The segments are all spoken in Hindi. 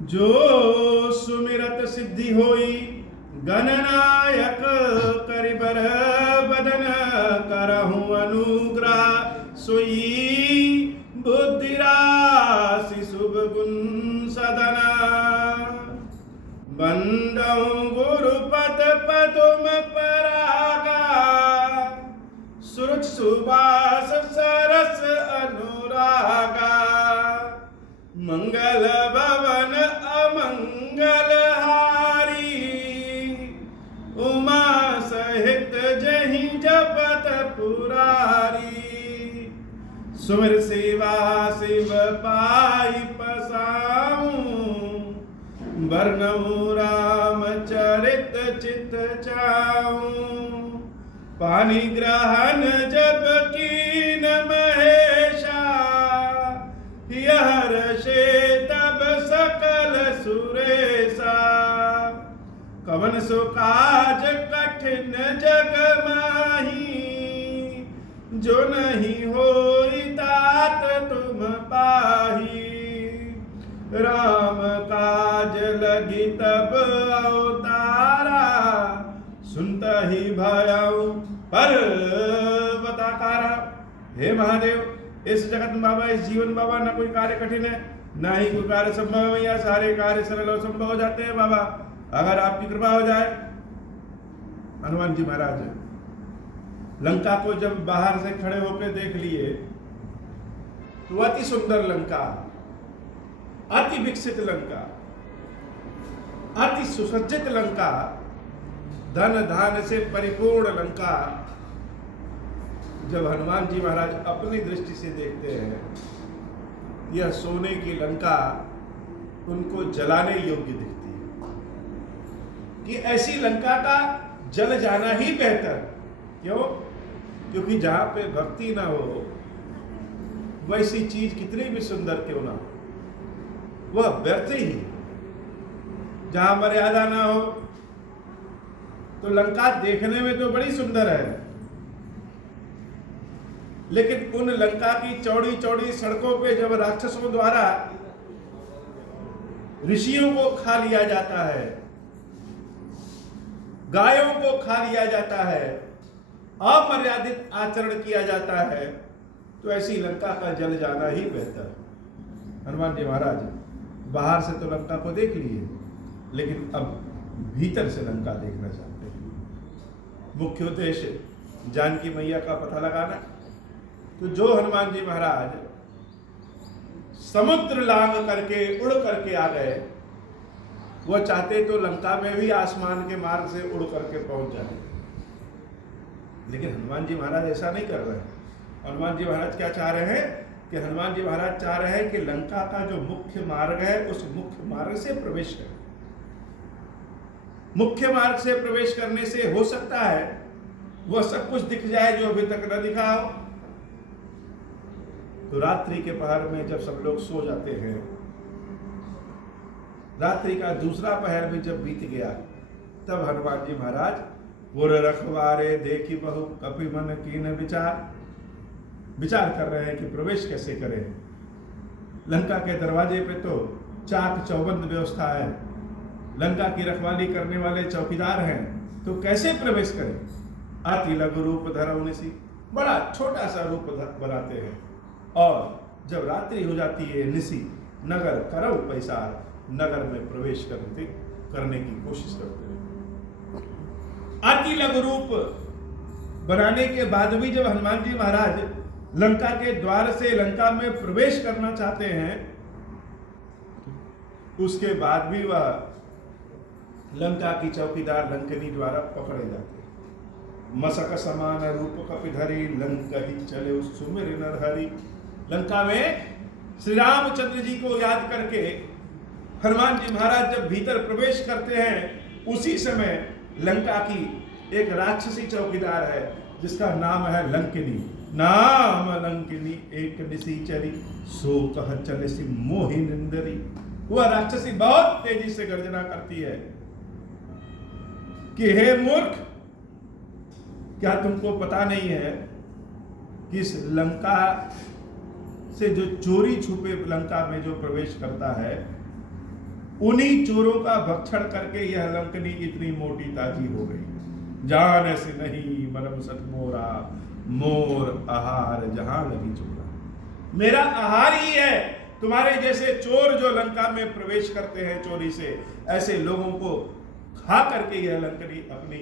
जो सुमिरत सिद्धि होई, गणनायक करिबर बदन, करहु अनुग्रह सोई, बुद्धि राशि शुभ गुण सदना। बंदौ गुरुपद पदुम परागा, सुरुच सुबास सरस अनुरागा। मंगल भवन अमंगल हारी, उमा सहित जहि जपत पुरारी। सुमिर सेवा शिव पाई पसाऊं, बरनऊ राम चरित चित चाऊं। पानी ग्रहण जब कीन महेशा, हर्षे तब सकल सुरेशा। कवन सो काज कठिन जग माही, जो नहीं होई तात तुम पाही। राम काज लगी तब अवतारा, सुनता ही भयउ पर्वताकारा। हे महादेव, इस जगत में बाबा, इस जीवन बाबा, न कोई कार्य कठिन है, ना ही कोई कार्य संभव है, या सारे कार्य सरल और संभव हो जाते हैं बाबा, अगर आपकी कृपा हो जाए। हनुमान जी महाराज लंका को जब बाहर से खड़े होकर देख लिए तो अति सुंदर लंका, अति विकसित लंका, अति सुसज्जित लंका, धन धान से परिपूर्ण लंका जब हनुमान जी महाराज अपनी दृष्टि से देखते हैं, यह सोने की लंका उनको जलाने योग्य दिखती है कि ऐसी लंका का जल जाना ही बेहतर। क्यों? क्योंकि जहां पे भक्ति ना हो, वैसी चीज कितनी भी सुंदर क्यों ना हो, वह व्यर्थ ही। जहां मर्यादा ना हो तो लंका देखने में तो बड़ी सुंदर है, लेकिन उन लंका की चौड़ी चौड़ी सड़कों पे जब राक्षसों द्वारा ऋषियों को खा लिया जाता है, गायों को खा लिया जाता है, अमर्यादित आचरण किया जाता है, तो ऐसी लंका का जल जाना ही बेहतर। हनुमान जी महाराज बाहर से तो लंका को देख लिए, लेकिन अब भीतर से लंका देखना चाहते हैं। मुख्य उद्देश्य जानकी मैया का पता लगाना। तो जो हनुमान जी महाराज समुद्र लांग करके उड़ करके आ गए, वो चाहते तो लंका में भी आसमान के मार्ग से उड़ करके पहुंच जाए, लेकिन हनुमान जी महाराज ऐसा नहीं कर रहे हैं। हनुमान जी महाराज क्या चाह रहे हैं कि हनुमान जी महाराज चाह रहे हैं कि लंका का जो मुख्य मार्ग है, उस मुख्य मार्ग से प्रवेश करें। मुख्य मार्ग से प्रवेश करने से हो सकता है वह सब कुछ दिख जाए जो अभी तक न दिखा हो। तो रात्रि के पहर में जब सब लोग सो जाते हैं, रात्रि का दूसरा पहर भी जब बीत गया, तब हनुमान जी महाराज पुर रखवारे देखी बहु कपि मन कीन विचार कर रहे हैं कि प्रवेश कैसे करें। लंका के दरवाजे पे तो चाक चौबंद व्यवस्था है, लंका की रखवाली करने वाले चौकीदार हैं, तो कैसे प्रवेश करें। अति लघु रूप धरऊ निसी, बड़ा छोटा सा रूप बनाते हैं, और जब रात्रि हो जाती है निसी नगर करऊ पैसार, नगर में प्रवेश करने की कोशिश करते हैं। अति लघु रूप बनाने के बाद भी जब हनुमान जी महाराज लंका के द्वार से लंका में प्रवेश करना चाहते हैं, उसके बाद भी वह लंका की चौकीदार लंकनी द्वारा पकड़े जाते हैं। मसक समान रूप कपिधरी, लंका ही चले सुमिर नरहरि। लंका में श्री रामचंद्र जी को याद करके हनुमान जी महाराज जब भीतर प्रवेश करते हैं, उसी समय लंका की एक राक्षसी चौकीदार है जिसका नाम है लंकिनी। नाम लंकिनी एक निशीचरी, सो कह चले सी मोहि निंदरी। वह राक्षसी बहुत तेजी से गर्जना करती है कि हे मूर्ख, क्या तुमको पता नहीं है कि इस लंका से जो चोरी छुपे लंका में जो प्रवेश करता है, उन्हीं चोरों का भक्षण करके यह लंकनी इतनी मोटी ताजी हो गई। जान ऐसे नहीं मरम सत मोरा, मोर आहार जहां लगी चोरा। मेरा आहार ही है। तुम्हारे जैसे चोर जो लंका में प्रवेश करते हैं चोरी से, ऐसे लोगों को खा करके यह लंकनी अपनी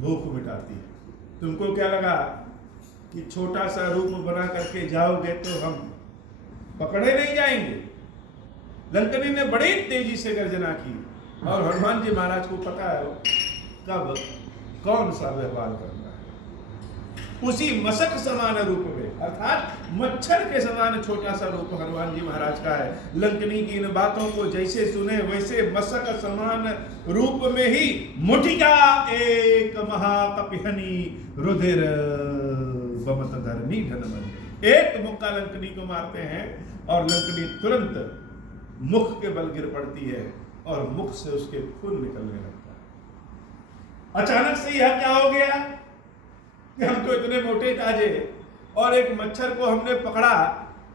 भूख मिटाती है। तुमको क्या लगा कि छोटा सा रूप बना करके जाओगे तो हम पकड़े नहीं जाएंगे? लंकनी ने बड़ी तेजी से गर्जना की और हनुमान जी महाराज को पता है कब कौन सा व्यवहार करना है। उसी मशक समान रूप में, अर्थात मच्छर के समान छोटा सा रूप हनुमान जी महाराज का है। लंकनी की इन बातों को जैसे सुने वैसे मशक समान रूप में ही मुठिका एक महाकपिहनी रुधिर बमत धरनी धनमन। एक मुक्का लंकनी को मारते हैं और लंकनी तुरंत मुख के बल गिर पड़ती है और मुख से उसके खून निकलने लगता है। अचानक से यह क्या हो गया कि हम तो इतने मोटे ताजे और एक मच्छर को हमने पकड़ा,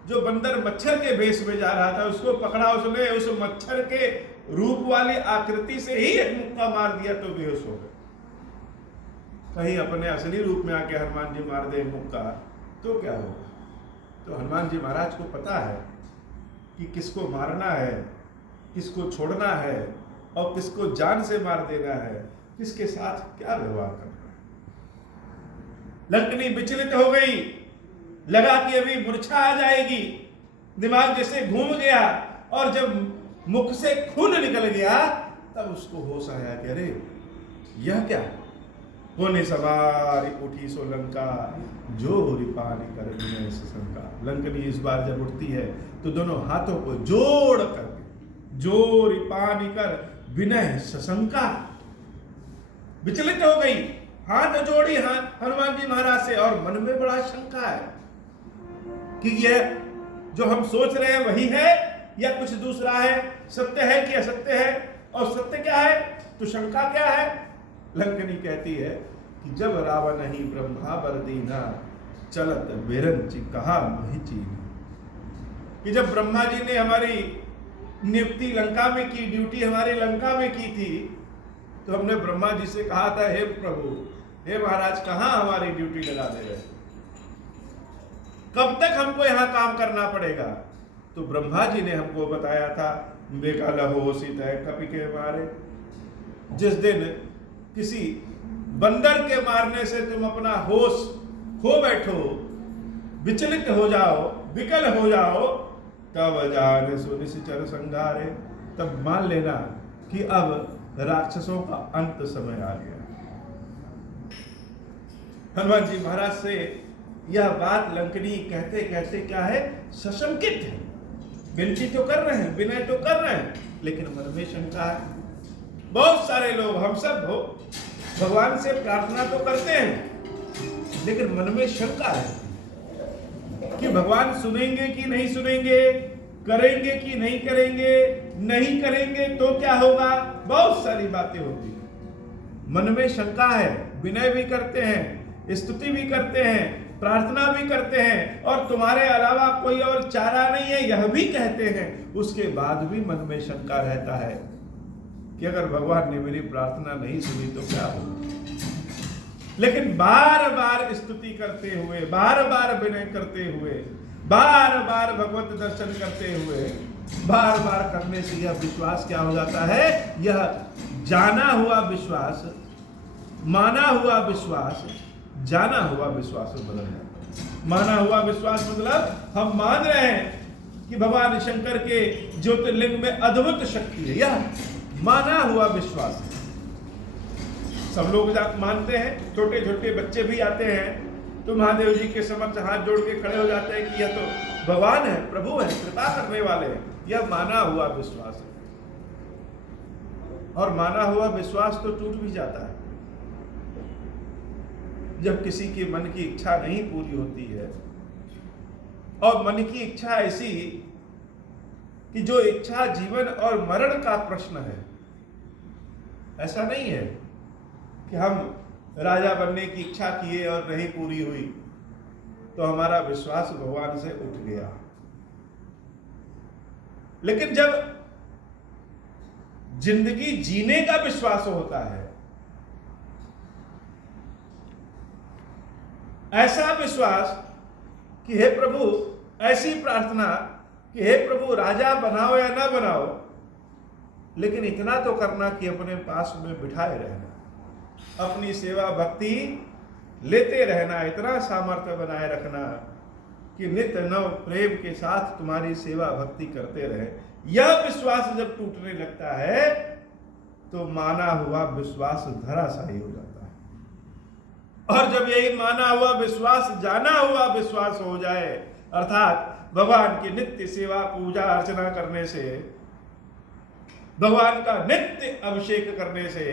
जो बंदर मच्छर के भेष में जा रहा था उसको पकड़ा, उसने उस मच्छर के रूप वाली आकृति से ही एक मुक्का मार दिया तो बेहोश हो गए। कहीं अपने असली रूप में आके हनुमान जी मार दे मुक्का तो क्या होगा? तो हनुमान जी महाराज को पता है कि किसको मारना है, किसको छोड़ना है और किसको जान से मार देना है, किसके साथ क्या व्यवहार करना है। लंकनी विचलित हो गई, लगा कि अभी मूर्छा आ जाएगी, दिमाग जैसे घूम गया और जब मुख से खून निकल गया तब उसको होश आया कि अरे यह क्या? होने सवार उठी सो लंका, जो रिपानी कर विनय शशंका। लंकनी इस बार जब उठती है तो दोनों हाथों को जोड़ करके, जो रिपानी कर विनय शशंका, विचलित हो गई, हाथ जोड़ी हनुमान जी महाराज से और मन में बड़ा शंका है कि यह जो हम सोच रहे हैं वही है या कुछ दूसरा है, सत्य है कि असत्य है, और सत्य क्या है तो शंका क्या है। लंकनी कहती है कि जब रावण ही ब्रह्मा बर दीना, चलत बेरंच कहा मही चीन। कि जब ब्रह्मा जी ने हमारी नियुक्ति लंका में की, ड्यूटी हमारी लंका में की थी, तो हमने ब्रह्मा जी से कहा था हे प्रभु, हे महाराज, कहां हमारी ड्यूटी लगा दे रहे, कब तक हमको यहां काम करना पड़ेगा? तो ब्रह्मा जी ने हमको बताया था, बेका लहो सीता कपि के मारे। जिस दिन किसी बंदर के मारने से तुम अपना होश खो बैठो, विचलित हो जाओ, विकल हो जाओ, तब जाने सो निश्चर संघारे, तब मान लेना कि अब राक्षसों का अंत समय आ गया। हनुमान जी महाराज से यह बात लंकनी कहते कहते क्या है, सशंकित है। विनती तो कर रहे हैं, विनय तो कर रहे हैं, लेकिन मन में शंका है। बहुत सारे लोग, हम सब हो, भगवान से प्रार्थना तो करते हैं, लेकिन मन में शंका है कि भगवान सुनेंगे कि नहीं सुनेंगे, करेंगे कि नहीं करेंगे, नहीं करेंगे तो क्या होगा। बहुत सारी बातें होती हैं, मन में शंका है। विनय भी करते हैं, स्तुति भी करते हैं, प्रार्थना भी करते हैं, और तुम्हारे अलावा कोई और चारा नहीं है यह भी कहते हैं। उसके बाद भी मन में शंका रहता है कि अगर भगवान ने मेरी प्रार्थना नहीं सुनी तो क्या होगा। लेकिन बार बार स्तुति करते हुए, बार बार विनय करते हुए, बार बार भगवत दर्शन करते हुए, बार बार करने से यह विश्वास क्या हो जाता है, यह जाना हुआ विश्वास, माना हुआ विश्वास, जाना हुआ विश्वास में बदल जाता है। माना हुआ विश्वास मतलब हम मान रहे हैं कि भगवान शंकर के ज्योतिर्लिंग में अद्भुत शक्ति है, यह माना हुआ विश्वास है। सब लोग मानते हैं, छोटे छोटे बच्चे भी आते हैं तो महादेव जी के समक्ष हाथ जोड़ के खड़े हो जाते हैं कि यह तो भगवान है, प्रभु है, कृपा करने वाले हैं। यह माना हुआ विश्वास है। और माना हुआ विश्वास तो टूट भी जाता है जब किसी की मन की इच्छा नहीं पूरी होती है, और मन की इच्छा ऐसी कि जो इच्छा जीवन और मरण का प्रश्न है। ऐसा नहीं है कि हम राजा बनने की इच्छा किए और नहीं पूरी हुई तो हमारा विश्वास भगवान से उठ गया। लेकिन जब जिंदगी जीने का विश्वास होता है। ऐसा विश्वास कि हे प्रभु, ऐसी प्रार्थना कि हे प्रभु राजा बनाओ या ना बनाओ, लेकिन इतना तो करना कि अपने पास में बिठाए रहना, अपनी सेवा भक्ति लेते रहना, इतना सामर्थ्य बनाए रखना कि नित्य नव प्रेम के साथ तुम्हारी सेवा भक्ति करते रहे। यह विश्वास जब टूटने लगता है तो माना हुआ विश्वास धराशायी हो जाता है। और जब यही माना हुआ विश्वास जाना हुआ विश्वास हो जाए, अर्थात भगवान की नित्य सेवा पूजा अर्चना करने से, भगवान का नित्य अभिषेक करने से,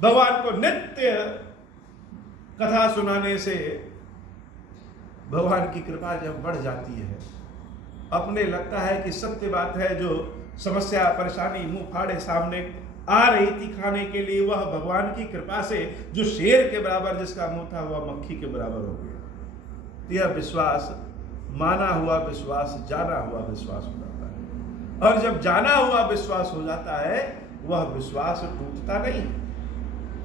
भगवान को नित्य कथा सुनाने से भगवान की कृपा जब बढ़ जाती है, अपने लगता है कि सत्य बात है, जो समस्या परेशानी मुंह फाड़े सामने आ रही थी खाने के लिए, वह भगवान की कृपा से जो शेर के बराबर जिसका मुंह था वह मक्खी के बराबर हो गया। यह विश्वास, माना हुआ विश्वास जाना हुआ विश्वास हो जाता है। और जब जाना हुआ विश्वास हो जाता है, वह विश्वास टूटता नहीं।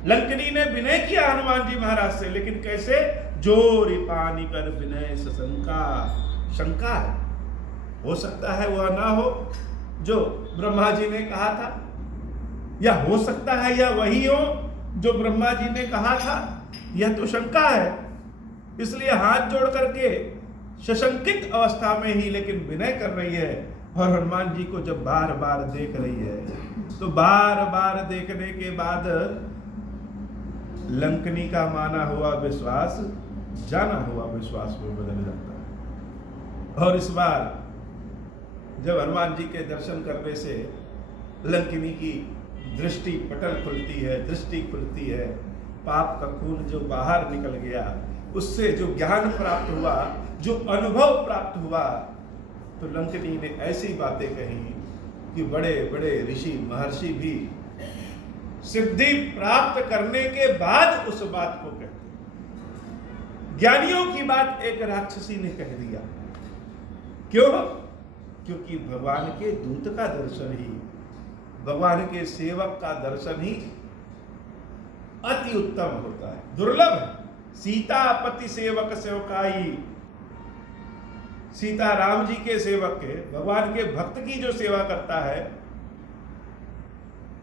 लंकनी ने विनय किया हनुमान जी महाराज से, लेकिन कैसे? जोरी पानी कर विनय सशंका। शंका है, हो सकता है वह ना हो जो ब्रह्मा जी ने कहा था, या हो सकता है यह वही हो जो ब्रह्मा जी ने कहा था। यह तो शंका है। इसलिए हाथ जोड़ करके सशंकित अवस्था में ही लेकिन विनय कर रही है। और हनुमान जी को जब बार बार देख रही है, तो बार बार देखने के बाद लंकनी का माना हुआ विश्वास जाना हुआ विश्वास में बदल जाता है। और इस बार जब हनुमान जी के दर्शन करने से लंकिनी की दृष्टि पटल खुलती है, दृष्टि खुलती है, पाप का खून जो बाहर निकल गया, उससे जो ज्ञान प्राप्त हुआ, जो अनुभव प्राप्त हुआ, तो लंकिनी ने ऐसी बातें कही कि बड़े बड़े ऋषि महर्षि भी सिद्धि प्राप्त करने के बाद उस बात को कहते। ज्ञानियों की बात एक राक्षसी ने कह दिया। क्यों? क्योंकि भगवान के दूत का दर्शन ही, भगवान के सेवक का दर्शन ही अति उत्तम होता है, दुर्लभ है। सीता पति सेवक सेवकाई, सीता राम जी के सेवक के, भगवान के भक्त की जो सेवा करता है,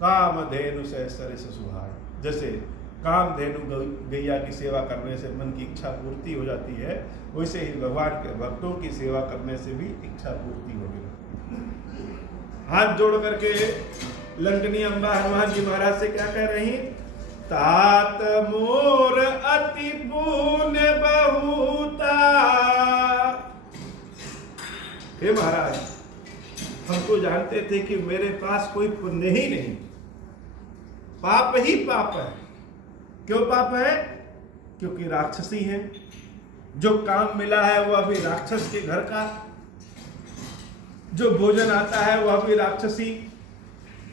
कामधेनु से सरिस सुहाय। जैसे कामधेनु गैया की सेवा करने से मन की इच्छा पूर्ति हो जाती है, वैसे ही भगवान के भक्तों की सेवा करने से भी इच्छा पूर्ति होगी। हाथ जोड़ करके लंकनी अम्बा हनुमान जी महाराज से क्या कह रही? तात मोर अति पुण्य बहुता। हे महाराज, हम तो जानते थे कि मेरे पास कोई पुण्य ही नहीं, पाप ही पाप है। क्यों पाप है? क्योंकि राक्षसी है। जो काम मिला है वह भी राक्षस के घर का, जो भोजन आता है वह भी राक्षसी,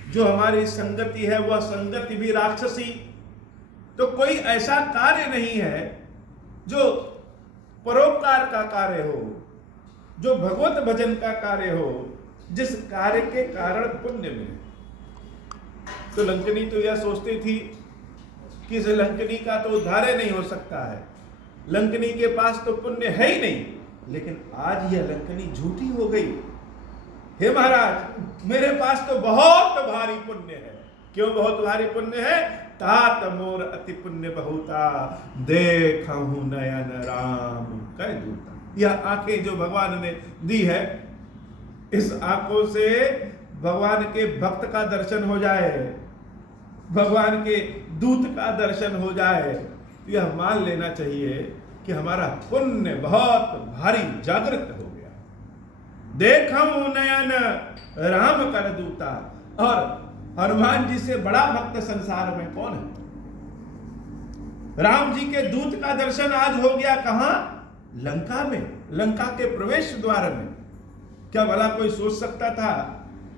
जो हमारी संगति है वह संगति भी राक्षसी। तो कोई ऐसा कार्य नहीं है जो परोपकार का कार्य हो, जो भगवत भजन का कार्य हो, जिस कार्य के कारण पुण्य मिले। तो लंकनी तो यह सोचती थी कि इस लंकनी का तो उद्धार नहीं हो सकता है, लंकनी के पास तो पुण्य है ही नहीं। लेकिन आज यह लंकनी झूठी हो गई। हे महाराज, मेरे पास तो बहुत भारी पुण्य है। क्यों बहुत भारी पुण्य है? तात मोर अति पुण्य बहुता, देखहु नयन राम कह दूता। यह आंखें जो भगवान ने दी है, इस आंखों से भगवान के भक्त का दर्शन हो जाए, भगवान के दूत का दर्शन हो जाए, तो यह मान लेना चाहिए कि हमारा पुण्य बहुत भारी जागृत हो गया। देखहु नयन राम कर दूता। और हनुमान जी से बड़ा भक्त संसार में कौन है? राम जी के दूत का दर्शन आज हो गया। कहां? लंका में, लंका के प्रवेश द्वार में। क्या भला कोई सोच सकता था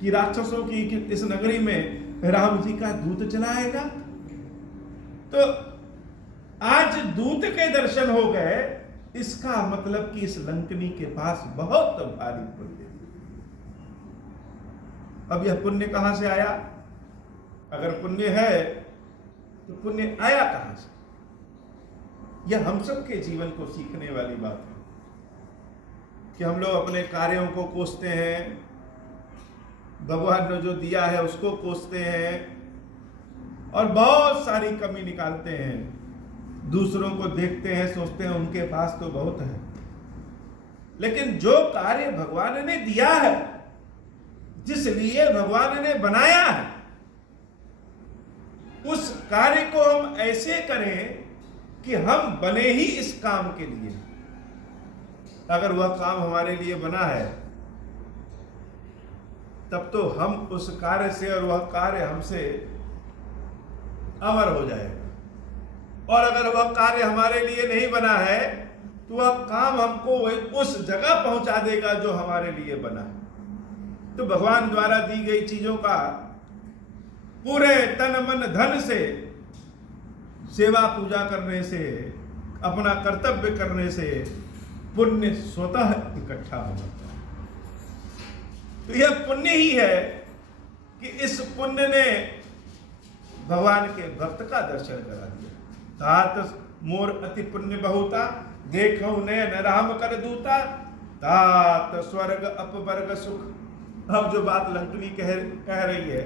कि राक्षसों की इस नगरी में राम जी का दूत चला आएगा? तो आज दूत के दर्शन हो गए, इसका मतलब कि इस लंकनी के पास बहुत भारी पुण्य। अब यह पुण्य कहां से आया? अगर पुण्य है तो पुण्य आया कहां से? यह हम सबके जीवन को सीखने वाली बात है कि हम लोग अपने कार्यों को कोसते हैं, भगवान ने जो दिया है उसको कोसते हैं और बहुत सारी कमी निकालते हैं। दूसरों को देखते हैं, सोचते हैं उनके पास तो बहुत है, लेकिन जो कार्य भगवान ने दिया है, जिस लिए भगवान ने बनाया है, उस कार्य को हम ऐसे करें कि हम बने ही इस काम के लिए। अगर वह काम हमारे लिए बना है तब तो हम उस कार्य से और वह कार्य हमसे अमर हो जाएगा, और अगर वह कार्य हमारे लिए नहीं बना है तो वह काम हमको उस जगह पहुंचा देगा जो हमारे लिए बना है। तो भगवान द्वारा दी गई चीजों का पूरे तन मन धन से, सेवा पूजा करने से, अपना कर्तव्य करने से पुण्य स्वतः इकट्ठा हो जाता है। तो यह पुण्य ही है कि इस पुण्य ने भगवान के भक्त का दर्शन करा दिया। तात मोर अति पुण्य बहुता, देखो नयन राम कर दूता, तात स्वर्ग अपवर्ग सुख। अब जो बात लंकनी कह रही है,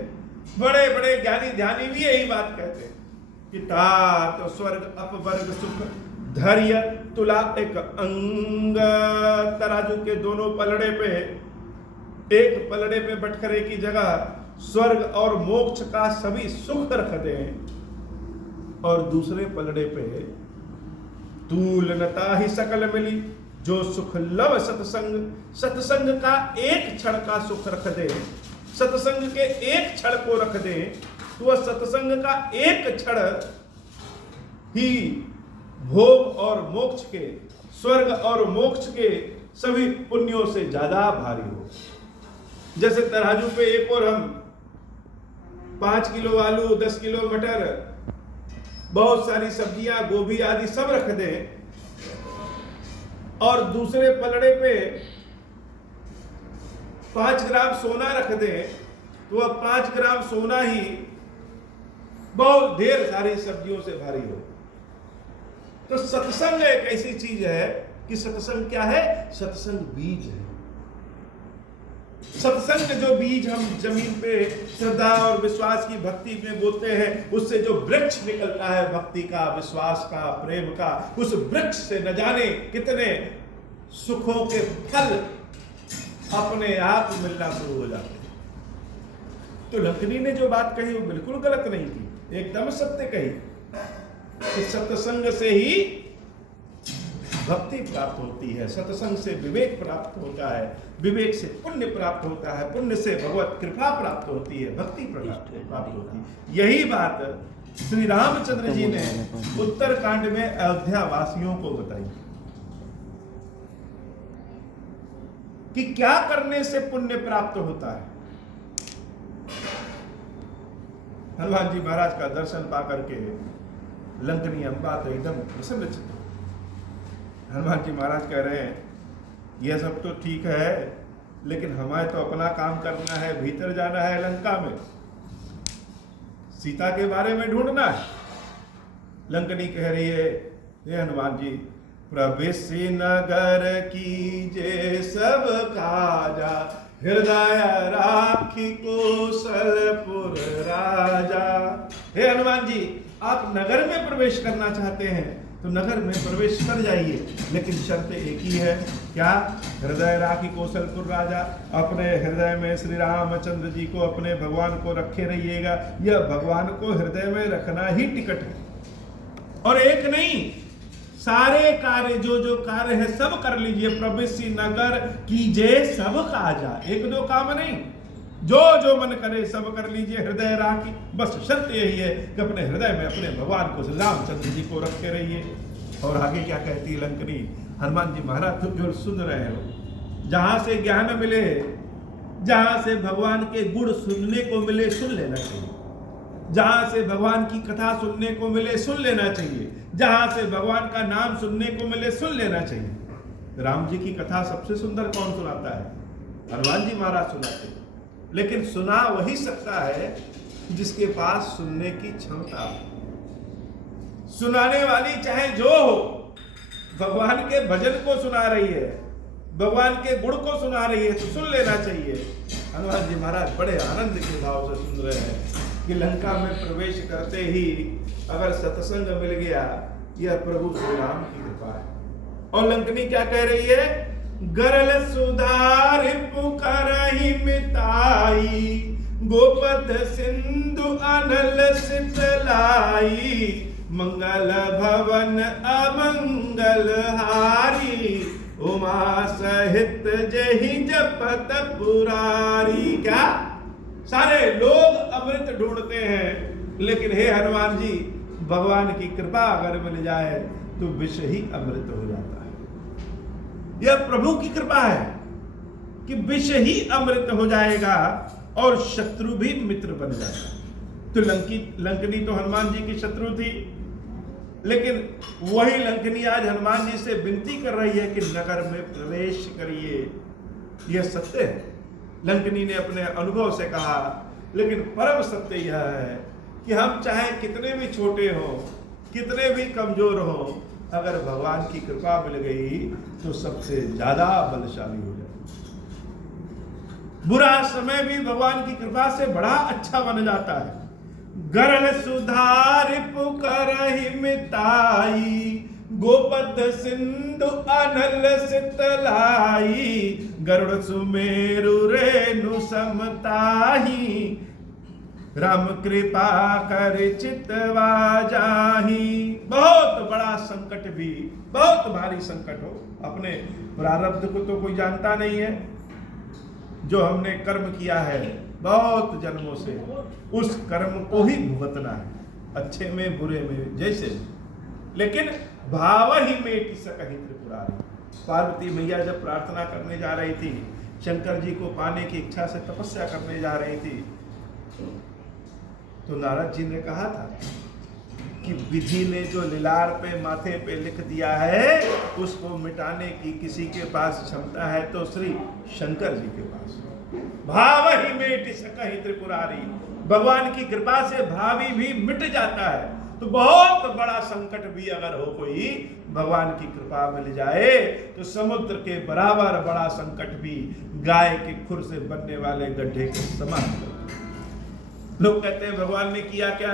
बड़े बड़े ज्ञानी ध्यानी भी यही बात कहते हैं कि तात स्वर्ग अपवर्ग सुख, धैर्य तुला एक अंग। तराजू के दोनों पलड़े पे, एक पलड़े पे बटखरे की जगह स्वर्ग और मोक्ष का सभी सुख रख दें और दूसरे पलड़े पे तूलनता ही सकल मिली, जो सुख लव सत्संग, सत्संग का एक क्षण का सुख रख दे, सत्संग के एक क्षण को रख दे, तो वह सत्संग का एक क्षण ही भोग और मोक्ष के, स्वर्ग और मोक्ष के सभी पुण्यों से ज्यादा भारी हो। जैसे तराजू पे एक और हम 5 किलो आलू, 10 किलो मटर, बहुत सारी सब्जियां, गोभी आदि सब रख दें और दूसरे पलड़े पे 5 ग्राम सोना रख दें, तो वह 5 ग्राम सोना ही बहुत ढेर सारी सब्जियों से भारी हो। तो सत्संग एक ऐसी चीज है कि सत्संग क्या है? सत्संग बीज है। सत्संग जो बीज हम जमीन पे श्रद्धा और विश्वास की भक्ति में बोते हैं, उससे जो वृक्ष निकलता है भक्ति का, विश्वास का, प्रेम का, उस वृक्ष से न जाने कितने सुखों के फल अपने आप मिलना शुरू हो जाते हैं। तो लखनी ने जो बात कही वो बिल्कुल गलत नहीं की, एकदम सत्य कही कि सत्संग से ही भक्ति प्राप्त होती है, सत्संग से विवेक प्राप्त होता है, विवेक से पुण्य प्राप्त होता है, पुण्य से भगवत कृपा प्राप्त होती है, भक्ति प्राप्त होती है। यही बात श्री रामचंद्र जी ने उत्तरकांड में अयोध्या वासियों को बताई कि क्या करने से पुण्य प्राप्त होता है। हनुमान जी महाराज का दर्शन पा करके लंकनी अम्बा तो एकदम प्रसन्नचित्त। हनुमान जी महाराज कह रहे हैं यह सब तो ठीक है, लेकिन हमें तो अपना काम करना है, भीतर जाना है लंका में, सीता के बारे में ढूंढना है। लंकनी कह रही है, हे हनुमान जी, प्रवेश नगर कीजे सब काजा, हृदय राखी कौशलपुर राजा। हे हनुमान जी, आप नगर में प्रवेश करना चाहते हैं तो नगर में प्रवेश कर जाइए, लेकिन शर्त एक ही है, क्या? हृदय राखी कौशलपुर राजा, अपने हृदय में श्री रामचंद्र जी को, अपने भगवान को रखे रहिएगा। यह भगवान को हृदय में रखना ही टिकट है। और एक नहीं, सारे कार्य जो कार्य है सब कर लीजिए। प्रवेश नगर कीजिए सब काजा, एक दो काम नहीं, जो मन करे सब कर लीजिए। हृदय राखी, बस शर्त यही है कि अपने हृदय में अपने भगवान को, श्री रामचंद्र जी को रखे रहिए। और आगे क्या कहती लंकनी? हनुमान जी महाराज तो जो सुन रहे हो, जहां से ज्ञान मिले, जहां से भगवान के गुण सुनने को मिले, सुन लेना चाहिए। जहां से भगवान की कथा सुनने को मिले, सुन लेना चाहिए। जहां से भगवान का नाम सुनने को मिले, सुन लेना चाहिए। राम जी की कथा सबसे सुंदर कौन सुनाता है? हनुमान जी महाराज सुनाते हैं। लेकिन सुना वही सकता है जिसके पास सुनने की क्षमता हो। सुनाने वाली चाहे जो हो, भगवान के भजन को सुना रही है, भगवान के गुण को सुना रही है, तो सुन लेना चाहिए। हनुमान जी महाराज बड़े आनंद के भाव से सुन रहे हैं कि लंका में प्रवेश करते ही अगर सत्संग मिल गया, यह प्रभु श्री राम की कृपा है। और लंकनी क्या कह रही है? गरल सुधार पुकारहि मिताई, गोपद सिंधु अनल शीतलाई, मंगल भवन अमंगल हारी, उमा सहित जहि जपत पुरारी। क्या सारे लोग अमृत ढूंढते हैं, लेकिन हे हनुमान जी, भगवान की कृपा अगर मिल जाए तो विष ही अमृत हो जाता है। यह प्रभु की कृपा है कि विष ही अमृत हो जाएगा और शत्रु भी मित्र बन जाता है। तो लंकनी तो हनुमान जी की शत्रु थी, लेकिन वही लंकनी आज हनुमान जी से विनती कर रही है कि नगर में प्रवेश करिए। यह सत्य है, लंकनी ने अपने अनुभव से कहा, लेकिन परम सत्य यह है कि हम चाहे कितने भी छोटे हो, कितने भी कमजोर हो, अगर भगवान की कृपा मिल गई तो सबसे ज्यादा बलशाली हो जाए। बुरा समय भी भगवान की कृपा से बड़ा अच्छा बन जाता है। गरल सुधार पुकारहि मिताई, गोपद सिंधु अनल शीतलाई, गरुड़ सुमेरु रेणु समताही, राम कृपा कर चितवा जाही। बहुत बड़ा संकट भी, बहुत भारी संकट हो, अपने प्रारब्ध को तो कोई जानता नहीं है, जो हमने कर्म किया है बहुत जन्मों से, उस कर्म को ही भुगतना है, अच्छे में बुरे में जैसे। लेकिन भाव ही मेटि सकहि त्रिपुरारी। पार्वती मैया जब प्रार्थना करने जा रही थी, शंकर जी को पाने की इच्छा से तपस्या करने जा रही थी, तो नारद जी ने कहा था कि विधि ने जो लीलार पे माथे पे लिख दिया है, उसको मिटाने की किसी के पास क्षमता है तो श्री शंकर जी के पास। भाव ही मेटि सकहि त्रिपुरारी, भगवान की कृपा से भावी भी मिट जाता है। तो बहुत बड़ा संकट भी अगर हो कोई, भगवान की कृपा मिल जाए तो समुद्र के बराबर बड़ा संकट भी गाय के खुर से बनने वाले गड्ढे के समान। लोग कहते हैं भगवान ने किया क्या,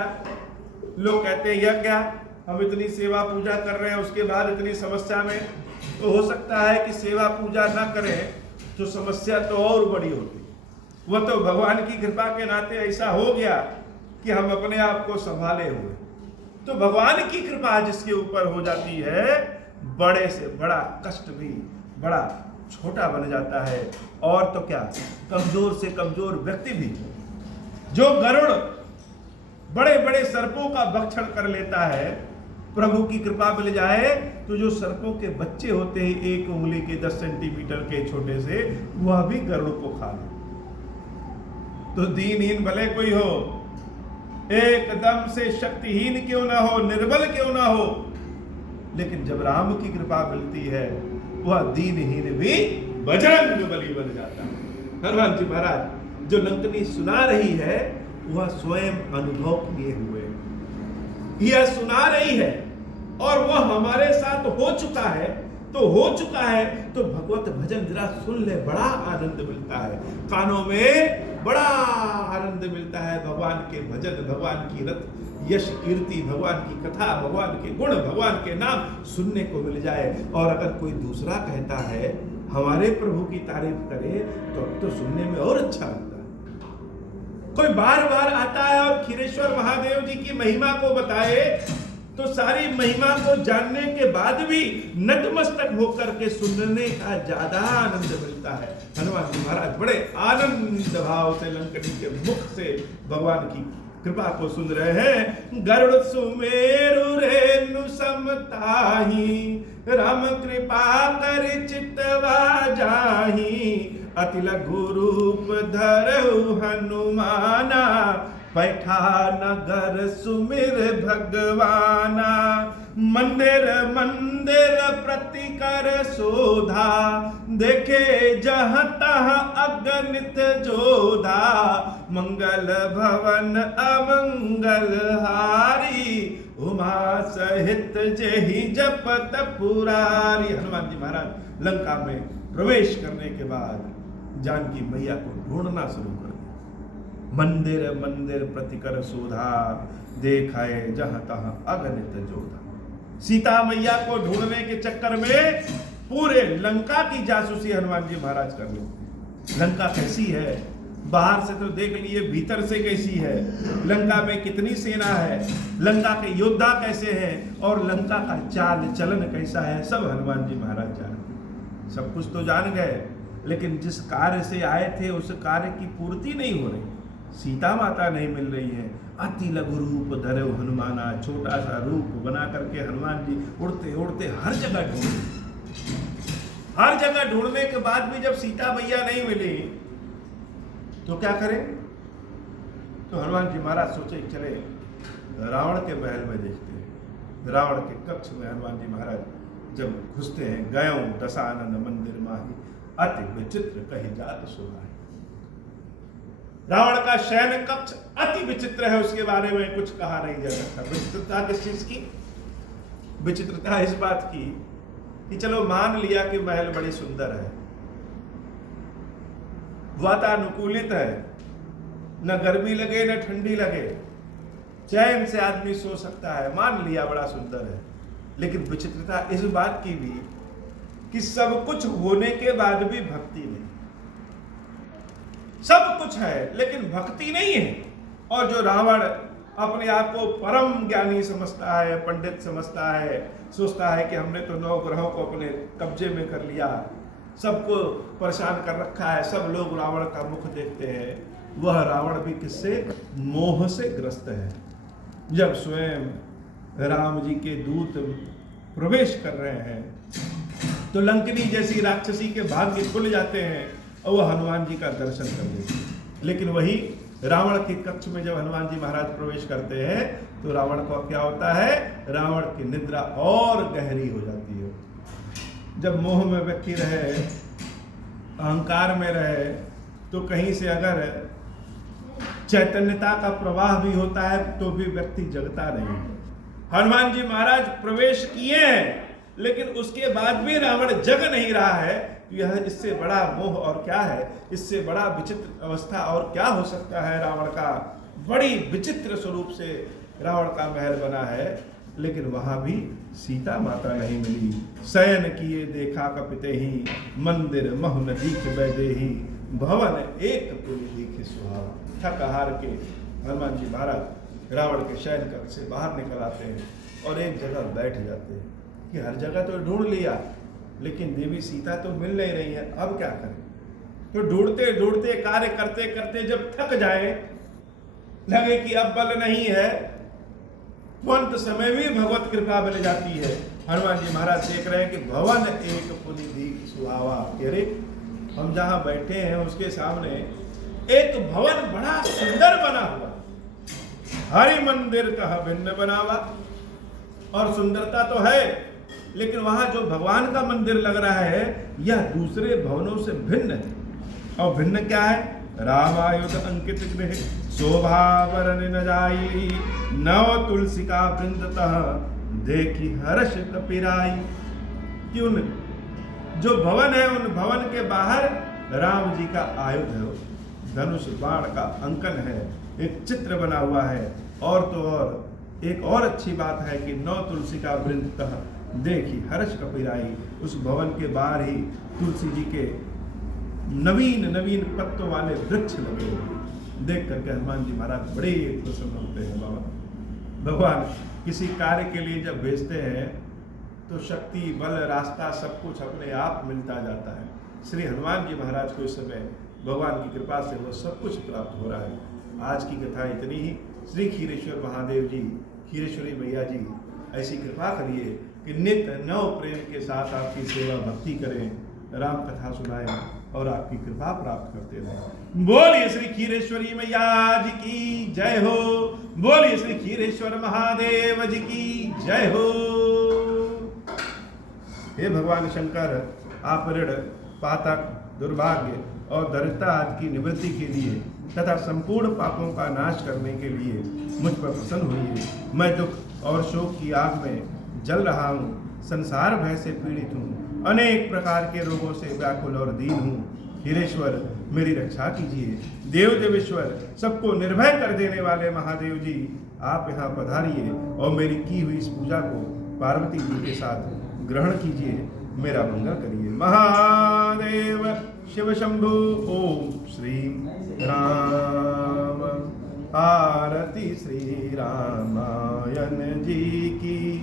लोग कहते हैं यह क्या, हम इतनी सेवा पूजा कर रहे हैं उसके बाद इतनी समस्या में। तो हो सकता है कि सेवा पूजा ना करें तो समस्या तो और बड़ी होती। वह तो भगवान की कृपा के नाते ऐसा हो गया कि हम अपने आप को संभाले हुए। तो भगवान की कृपा जिसके ऊपर हो जाती है, बड़े से बड़ा कष्ट भी बड़ा छोटा बन जाता है। और तो क्या, कमजोर से कमजोर व्यक्ति भी, जो गरुड़ बड़े बड़े सर्पों का भक्षण कर लेता है, प्रभु की कृपा मिल जाए तो जो सर्पों के बच्चे होते हैं 1 उंगली के 10 सेंटीमीटर के छोटे से, वह भी गरुड़ को खा ले। तो दीनहीन भले कोई हो, एकदम से शक्तिहीन क्यों ना हो, निर्बल क्यों ना हो, लेकिन जब राम की कृपा मिलती है, वह दीनहीन भी बजरंग बली बन जाता है। हनुमान जी महाराज जो लंकनी सुना रही है, वह स्वयं अनुभव किए हुए यह सुना रही है, और वह हमारे साथ हो चुका है। तो भगवत भजन जरा सुन ले, बड़ा आनंद मिलता है, कानों में बड़ा आनंद मिलता है। भगवान के भजन, भगवान की रत यश कीर्ति, भगवान की कथा, भगवान के गुण, भगवान के नाम सुनने को मिल जाए। और अगर कोई दूसरा कहता है हमारे प्रभु की तारीफ करे, तो सुनने में और अच्छा लगता है। कोई बार बार आता है और खीरेश्वर महादेव जी की महिमा को बताए, तो सारी महिमा को जानने के बाद भी नतमस्तक होकर के सुनने का ज्यादा आनंद मिलता है। हनुमान जी महाराज बड़े आनंद भाव से लंकनी के मुख से भगवान की कृपा को सुन रहे हैं। गरुड़ सुमेरु रेणु समताही, राम कृपा कर चितवा जाही, अति लघु रूप धरहु हनुमाना, बैठा नगर सुमिर भगवाना। मंदिर मंदिर प्रति कर शोधा, देखे जहाँ तहाँ अगणित जोधा, मंगल भवन अमंगल हारी, उमा सहित जेहि जपत पुरारी। हनुमान जी महाराज लंका में प्रवेश करने के बाद जानकी मैया को ढूंढना शुरू कर दिया। मंदिर मंदिर प्रतिकर शोधा, देखाए जहां तहां अगणित जोधा। सीता मैया को ढूंढने के चक्कर में पूरे लंका की जासूसी हनुमान जी महाराज कर ली। लंका कैसी है बाहर से तो देख लिए, भीतर से कैसी है, लंका में कितनी सेना है, लंका के योद्धा कैसे हैं और लंका का चाल चलन कैसा है, सब हनुमान जी महाराज जान। सब कुछ तो जान गए, लेकिन जिस कार्य से आए थे उस कार्य की पूर्ति नहीं हो रही। सीता माता नहीं मिल रही है। अति लघु रूप धरे हनुमाना, छोटा सा रूप बना करके हनुमान जी उड़ते उड़ते हर जगह ढूंढे। हर जगह ढूंढने के बाद भी जब सीता मैया नहीं मिली तो क्या करें? तो हनुमान जी महाराज सोचे चले रावण के महल में देखते हैं। रावण के कक्ष में हनुमान जी महाराज जब घुसते हैं, गयों दशानन मंदिर माही, अति विचित्र कही जात सुनाई। रावण का शयन कक्ष अति विचित्र है, उसके बारे में कुछ कहा नहीं जा सकता। विचित्रता किस चीज की? विचित्रता इस बात की कि चलो मान लिया कि महल बड़ी सुंदर है, वातानुकूलित है, न गर्मी लगे न ठंडी लगे, चैन से आदमी सो सकता है, मान लिया बड़ा सुंदर है। लेकिन विचित्रता इस बात की भी कि सब कुछ होने के बाद भी भक्ति नहीं। सब कुछ है लेकिन भक्ति नहीं है। और जो रावण अपने आप को परम ज्ञानी समझता है, पंडित समझता है, सोचता है कि हमने तो 9 ग्रहों को अपने कब्जे में कर लिया, सबको परेशान कर रखा है, सब लोग रावण का मुख देखते हैं। वह रावण भी किससे? मोह से ग्रस्त है। जब स्वयं राम जी के दूत प्रवेश कर रहे हैं तो लंकनी जैसी राक्षसी के भाग्य खुल जाते हैं और वह हनुमान जी का दर्शन कर लेते हैं। लेकिन वही रावण के कक्ष में जब हनुमान जी महाराज प्रवेश करते हैं तो रावण को क्या होता है? रावण की निद्रा और गहरी हो जाती है। जब मोह में व्यक्ति रहे, अहंकार में रहे, तो कहीं से अगर चैतन्यता का प्रवाह भी होता है तो भी व्यक्ति जगता नहीं है। हनुमान जी महाराज प्रवेश किए हैं लेकिन उसके बाद भी रावण जग नहीं रहा है। यह इससे बड़ा मोह और क्या है, इससे बड़ा विचित्र अवस्था और क्या हो सकता है? रावण का बड़ी विचित्र स्वरूप से रावण का महल बना है, लेकिन वहां भी सीता माता नहीं मिली। शयन किए देखा कपिते ही, मंदिर महु न दीख बैदेही, भवन एक पुनि दीखे सुहावा। थक हार के हनुमान जी महाराज रावण के शयन कक्ष से बाहर निकल आते हैं और एक जगह बैठ जाते हैं कि हर जगह तो ढूंढ लिया लेकिन देवी सीता तो मिल नहीं रही है, अब क्या करें? तो ढूंढते ढूंढते कार्य करते करते जब थक जाए, लगे कि अब बल नहीं है, तो अंत समय भी भगवत कृपा मिल जाती है। हनुमान जी महाराज देख रहे हैं कि भवन एक पुनि दीख सुहावा। अरे हम जहां बैठे हैं उसके सामने एक भवन बड़ा सुंदर बना हुआ, हरि मंदिर कहा भिन्न बनावा। और सुंदरता तो है, लेकिन वहां जो भगवान का मंदिर लग रहा है यह दूसरे भवनों से भिन्न है। और भिन्न क्या है? रामायुध अंकित गृह, शोभा वरन न जाई, नव तुलसी का वृंदतः देखी हर्ष कपिराई। कि उन जो भवन है उन भवन के बाहर राम जी का आयुध है, धनुष बाण का अंकन है, एक चित्र बना हुआ है। और तो और एक और अच्छी बात है कि नौ तुलसी का वृंदतः देखी हर्ष कपिराई। उस भवन के बाहर ही तुलसी जी के नवीन नवीन पत्तों वाले वृक्ष लगे हुए देख करके हनुमान जी महाराज बड़े प्रसन्न होते हैं। बाबा भगवान किसी कार्य के लिए जब भेजते हैं तो शक्ति, बल, रास्ता सब कुछ अपने आप मिलता जाता है। श्री हनुमान जी महाराज को इस समय भगवान की कृपा से वो सब कुछ प्राप्त हो रहा है। आज की कथा इतनी ही। श्री क्षीरेश्वर महादेव जी, क्षीरेश्वरी मैया जी ऐसी कृपा करिए कि नित्य नव प्रेम के साथ आपकी सेवा भक्ति करें, राम कथा सुनाएं और आपकी कृपा प्राप्त करते रहें। बोलिए श्री क्षीरेश्वरी मैया जी की जय हो। बोलिए श्री क्षीरेश्वर महादेव जी की जय हो। हे भगवान शंकर, आप ऋण, पातक, दुर्भाग्य और दरिद्रता आदि की निवृत्ति के लिए तथा संपूर्ण पापों का नाश करने के लिए मुझ पर प्रसन्न हुई। मैं दुख और शोक की आग में जल रहा हूँ, संसार भय से पीड़ित हूँ, अनेक प्रकार के रोगों से व्याकुल और दीन हूँ। हीरेश्वर मेरी रक्षा कीजिए। देव देवेश्वर सबको निर्भय कर देने वाले महादेव जी, आप यहाँ पधारिए और मेरी की हुई इस पूजा को पार्वती जी के साथ ग्रहण कीजिए, मेरा मंगल करिए। महादेव शिव शंभु। ओम श्री राम। आरती श्री रामायण जी की।